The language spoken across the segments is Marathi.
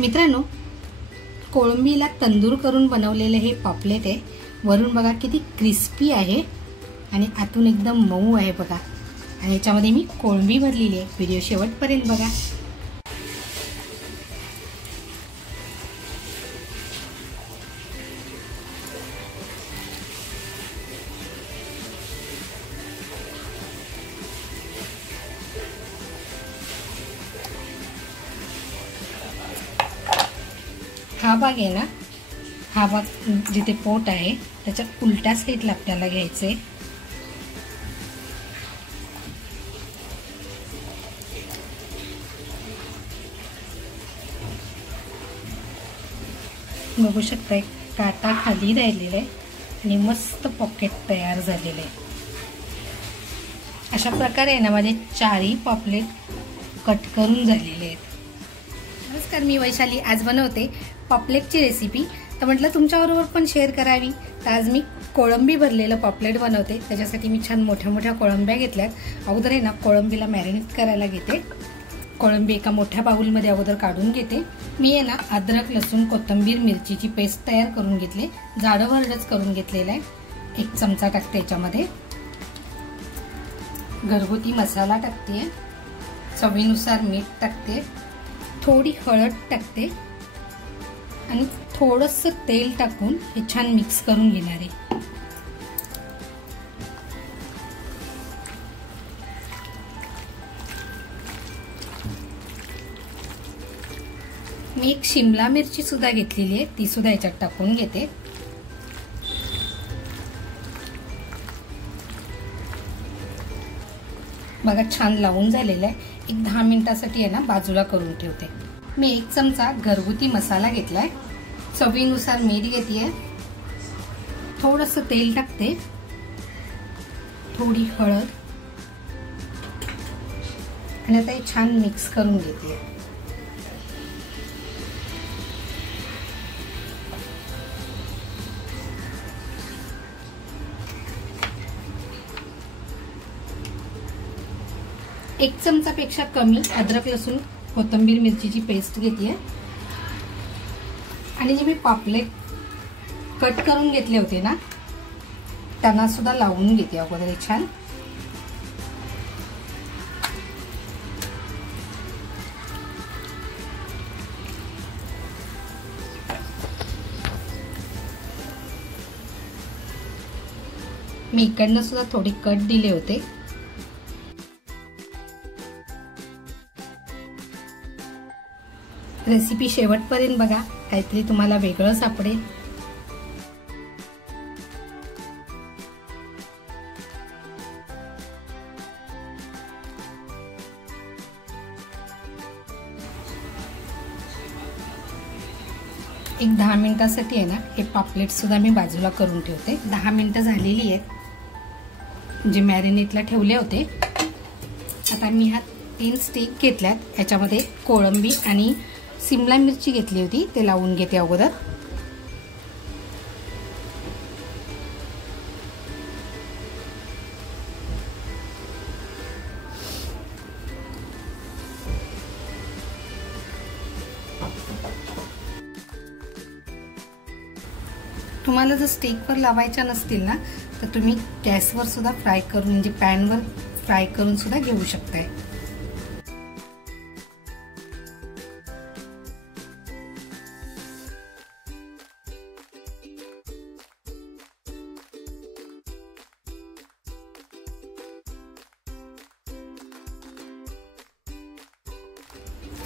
मित्रांनो, कोळंबीला तंदूर करून बनवलेले हे पापलेट आहे। वरून बघा किती क्रिस्पी आहे आणि आतून एकदम मऊ आहे बघा। आणि याच्यामध्ये मी कोळंबी भरलेली आहे। व्हिडिओ शेवटपर्यंत बघा। हा भाग आहे ना, हा भाग जिथे पोट आहे त्याच्या उलट्या साईडला आपल्याला घ्यायचे। बघू शकता काटा खाली राहिलेला आहे आणि मस्त पॉकेट तयार झालेले आहे। अशा प्रकारे ना माझे चारही पॉपलेट कट करून झालेले आहेत। नमस्कार, मी वैशाली। आज बनवते पॉपलेटची रेसिपी। तर म्हटलं तुमच्याबरोबर पण शेअर करावी। तर आज मी कोळंबी भरलेलं पॉपलेट बनवते। त्याच्यासाठी मी छान मोठ्या मोठ्या कोळंब्या घेतल्यात। अगोदर आहे ना कोळंबीला मॅरिनेट करायला घेते। कोळंबी एका मोठ्या बाउलमध्ये अगोदर काढून घेते। मी आहे ना अद्रक, लसूण, कोथिंबीर, मिरचीची पेस्ट तयार करून घेतली। जाडं भरडच करून घेतलेलं आहे। 1 चमचा टाकते याच्यामध्ये। घरगुती मसाला टाकते, चवीनुसार मीठ टाकते, थोडी हळद टाकते आणि थोडंसं तेल टाकून हे छान मिक्स करून घेणार आहे। मी एक शिमला मिरची सुद्धा घेतलेली आहे, ती सुद्धा याच्यात टाकून घेते। बघा छान लावून झालेलं आहे। एक 10 मिनिटासाठी आहे ना बाजूला करून ठेवते। मी 1 चमचा घरगुती मसाला घेतलाय, चवीनुसार मीठ घेते, थोडंसं तेल टाकते, थोडी हळद आणि आता हे छान मिक्स करून घेते। एक चमचापेक्षा कमी अद्रक, लसूण, कोथिंबीर, मिरचीची पेस्ट घेते आणि जे मी पापलेट कट करून घेतले होते ना त्यांना सुद्धा लावून घेते अगोदर छान। मी इकडनं सुद्धा थोडी कट दिले होते। रेसिपी शेवटपर्यंत बघा, काहीतरी तुम्हाला वेगळं सापडेल। एक 10 मिनिटासाठी आहे ना हे पापलेट सुद्धा मी बाजूला करून ठेवते। 10 मिनिटं झालेली आहेत जे मॅरिनेटला ठेवले होते। आता मी हा 3 स्टिक घेतल्यात, याच्यामध्ये कोळंबी आणि शिमला मिरची घेतली होती, ते लावून घेते अगोदर। तुम्हाला जर स्टेकवर लावायच्या नसतील ना तर तुम्ही गॅसवर सुद्धा फ्राय करून म्हणजे पॅनवर फ्राय करून सुद्धा घेऊ शकताय।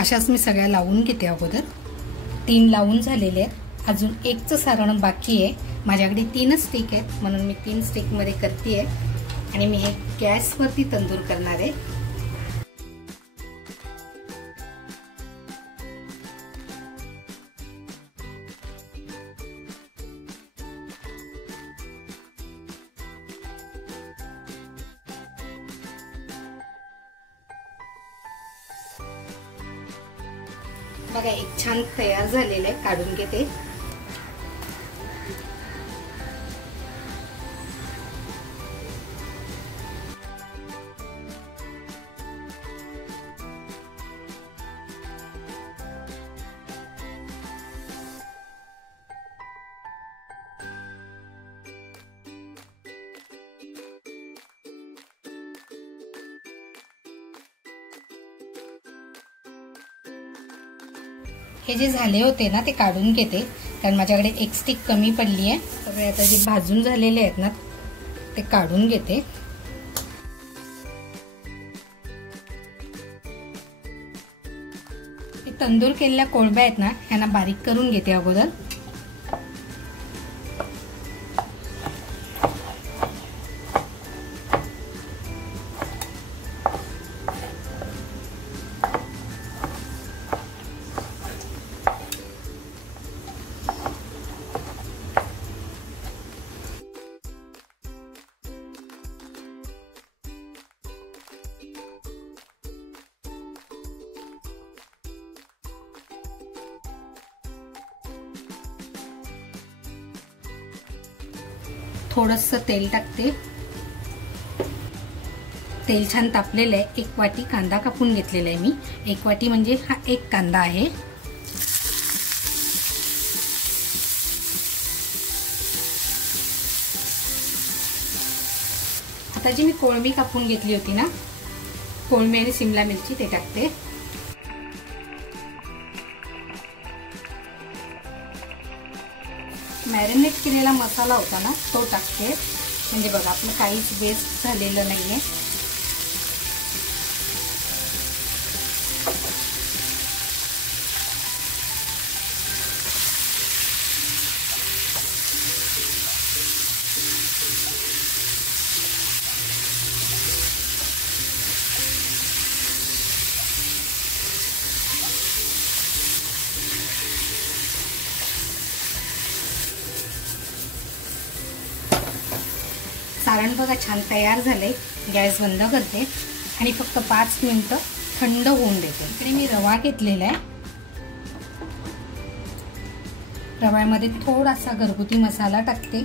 अशाच मी सगळ्या लावून घेते अगोदर। 3 लावून झालेले आहेत, अजून 1चं सारण बाकी आहे। माझ्याकडे 3च स्टिक आहेत म्हणून मी 3 स्टिक मध्ये करते आणि मी हे गॅसवरती तंदूर करणार आहे। बघा एक छान तयार झालेलं आहे, काढून घेते। हे जे झाले होते ना ते काढून घेते, कारण माझ्याकडे एक स्टिक कमी पडली आहे. सगळे आता जे भाजून झालेले आहेत ना ते काढून घेते. तंदूर केलेल्या कोळंब्या आहेत ना ह्यांना बारीक करून घेते अगोदर. थोडंसं तेल टाकते. तेल छान तापलेलं आहे. 1 वाटी कांदा कापून घेतलेला आहे मी. 1 वाटी म्हणजे हा 1 कांदा आहे. आता जी मी कोळंबी कापून घेतली होती ना, कोळंबी आणि शिमला मिरची ते टाकते. मॅरिनेट केलेला मसाला होता ना तो टाकते, म्हणजे बघा आपलं काहीच वेस्ट झालेलं नाहीये. सारण बघा छान तयार झालंय. गॅस बंद करते आणि फक्त 5 मिनिटं थंड होऊन देते. इकडे मी रवा घेतलेला आहे. रव्यामध्ये थोडासा घरगुती मसाला टाकते.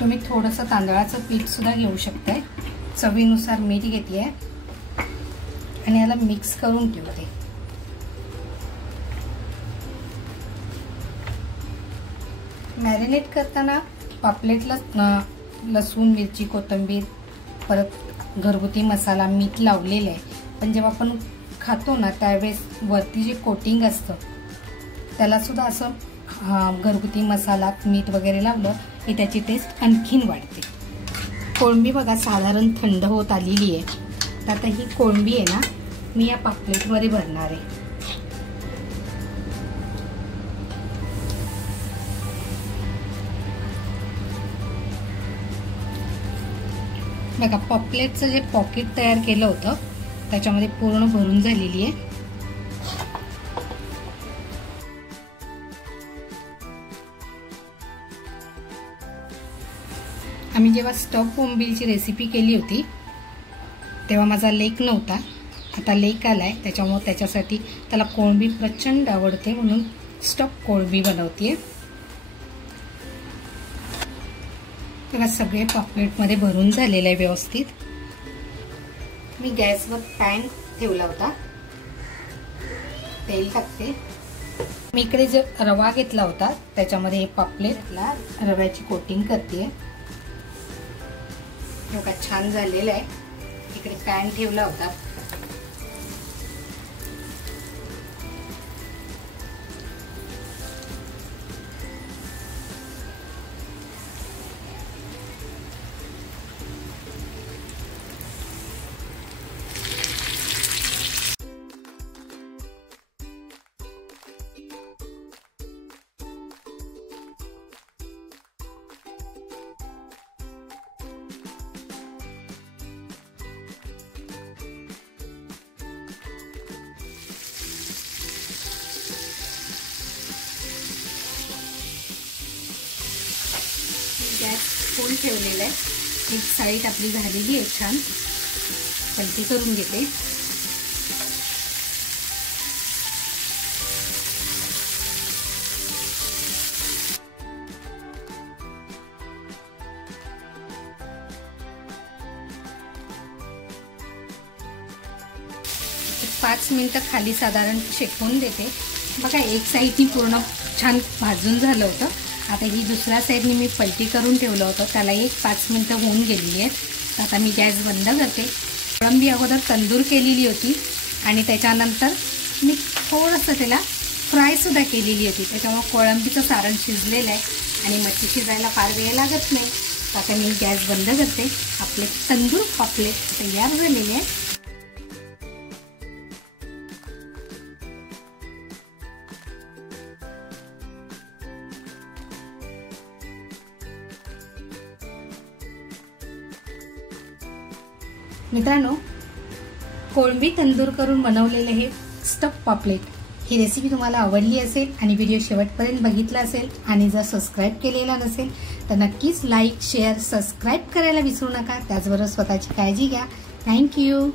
तुम्ही थोडंसं तांदळाचं पीठ सुद्धा घेऊ शकताय. चवीनुसार मीठ घेते आणि याला मिक्स करून ठेवते. मॅरिनेट करताना पापलेटला लसूण, मिरची, कोथिंबीर, परत घरगुती मसाला, मीठ लावलेलं आहे. पण जेव्हा आपण खातो ना त्यावेळेस वरती जे कोटिंग असतं त्याला सुद्धा असं घरगुती मसाला, मीठ वगैरे लावलं की त्याची टेस्ट आणखीन वाढते. कोळंबी बघा साधारण थंड होत आलेली आहे. तर आता ही कोळंबी आहे ना मी या पापलेटमध्ये भरणार आहे. बघा पॉपलेटचं जे पॉकेट तयार केलं होतं त्याच्यामध्ये पूर्ण भरून झालेली आहे. आम्ही जेव्हा स्टफ बोंबीलची रेसिपी केली होती तेव्हा माझा लेक नव्हता. आता लेक आलाय, त्याच्यामुळे त्याच्यासाठी त्याला कोळंबी प्रचंड आवडते म्हणून स्टफ कोळंबी बनवते. बघा सगळे पॉपलेटमध्ये भरून झालेलं आहे व्यवस्थित. मी गॅसवर पॅन ठेवला होता. तेल टाकते. मी इकडे जो रवा घेतला होता त्याच्यामध्ये हे पॉपलेटला रव्याची कोटिंग करते. बघा छान झालेलं आहे. इकडे पॅन ठेवला होता. गॅस फुल ठेवलेला आहे. एक साईड आपली झालेली आहे छान. पलटी करून घेते. एक 5 मिनिटं खाली साधारण शेकवून देते. बघा एक साईडनी पूर्ण छान भाजून झालं होतं. आता ही दुसऱ्या साईडनी मी पलटी करून ठेवलं होतं, त्याला एक 5 मिनिटं होऊन गेलेली आहेत. आता मी गॅस बंद करते. कोळंबी अगोदर तंदूर केलेली होती आणि त्याच्यानंतर मी थोडंसं त्याला फ्रायसुद्धा केलेली होती, त्याच्यामुळे कोळंबीचं सारण शिजलेलं आहे आणि मच्छी शिजायला फार वेळ लागत नाही. आता मी गॅस बंद करते. आपले तंदूर पापलेट तयार झालेले आहे. मित्रांनो, कोळंबी तंदूर करून बनवलेले हे स्टफ पापलेट, ही रेसिपी तुम्हाला आवडली असेल आणि व्हिडिओ शेवटपर्यंत बघितला असेल आणि जर सबस्क्राईब केलेला नसेल तर नक्कीच लाईक, शेअर, सबस्क्राईब करायला विसरू नका. त्याचबरोबर स्वतःची काळजी घ्या. थँक्यू.